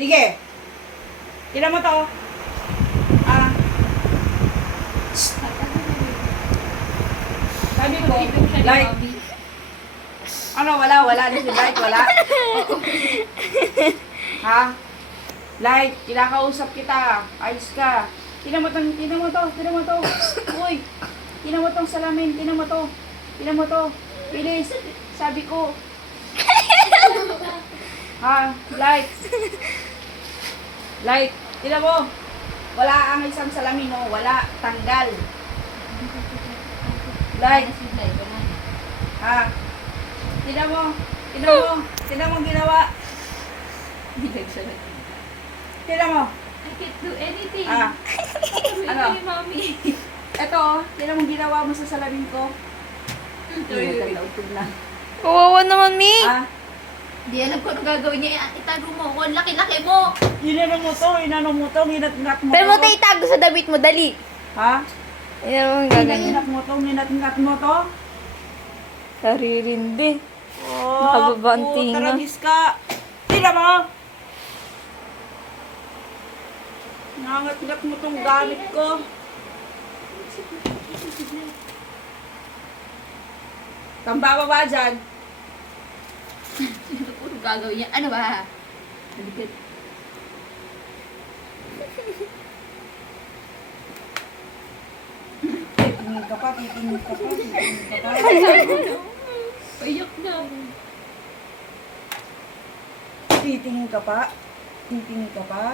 Sige. Tignan mo to. Ah. Sabi ko, like, ano, wala na si Light, wala? Ha? Light, kinakausap kita. Ayos ka. Tignan mo to. Uy, tignan mo tong salamin, tignan mo to. Bilis, sabi ko. Ha, Light. Light, tignan mo. Wala ang isang salamin, no? Wala, tanggal. Light. Ha? Tignan mo ginawa. Tignan mo. I can't do anything. Ah, ano? Ano? Mommy. Eto, tignan mo ginawa mo sa salamin ko. Kawawa naman, Mi. Ah, Di alam ko ano gagawin niya. Itago mo ako. Ang laki-laki mo. inano mo to, hinat-ngat mo Pero mo to. tayo itago sa damit mo, dali. Ha? Yan naman gagawin. Hinat-ngat mo to. Naririndi. Oh, Nakababanting na. taragis ka. Tignan mo. Nangat-ngat mo tong gamit ko. Kambaba ba dyan? Ano po gagawin niya? Ano ba? Halika. Titingin ka pa. Payak na. Titingin ka pa.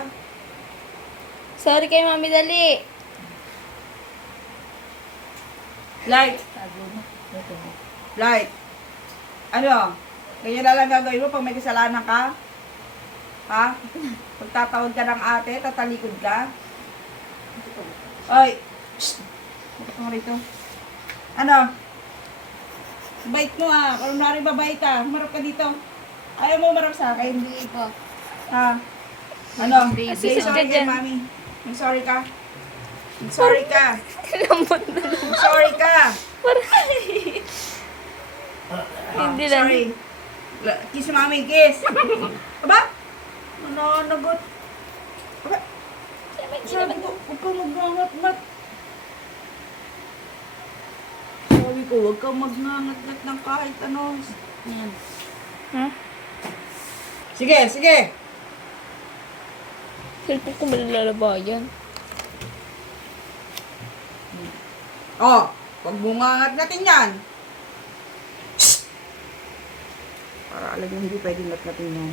Sorry kay Mami, dali. Light. Tago mo. Light. Ano? Ganyan na lang gagawin mo pag may kasalanan ka? Ha? Pag tatawag ka ng ate, tatalikod ka? Oy! Shh! Bakit mo rito? Ano? Bait mo ah. Kunwari babait ka. Marap ka dito. Ayaw mo marap sa akin. Hindi po. Ha? Ano? Baby. Say Assistant sorry ka kay dyan. mami. Sorry ka. Sorry ka. Lambot na. Sorry ka. Hindi lang. Sorry. Kiss mami, kiss. Aba? Nananagot. Aba? Sabi ko, huwag kang magngangat-ngat. Sabi ko, huwag kang magngangat-ngat ng kahit ano. Ayan. Ha? Sige. Cellphone ko malalalabayan. Oh, huwag mo ngangat-ngatin yan. Para alam mo, hindi pwedeng ngat-ngatin yan.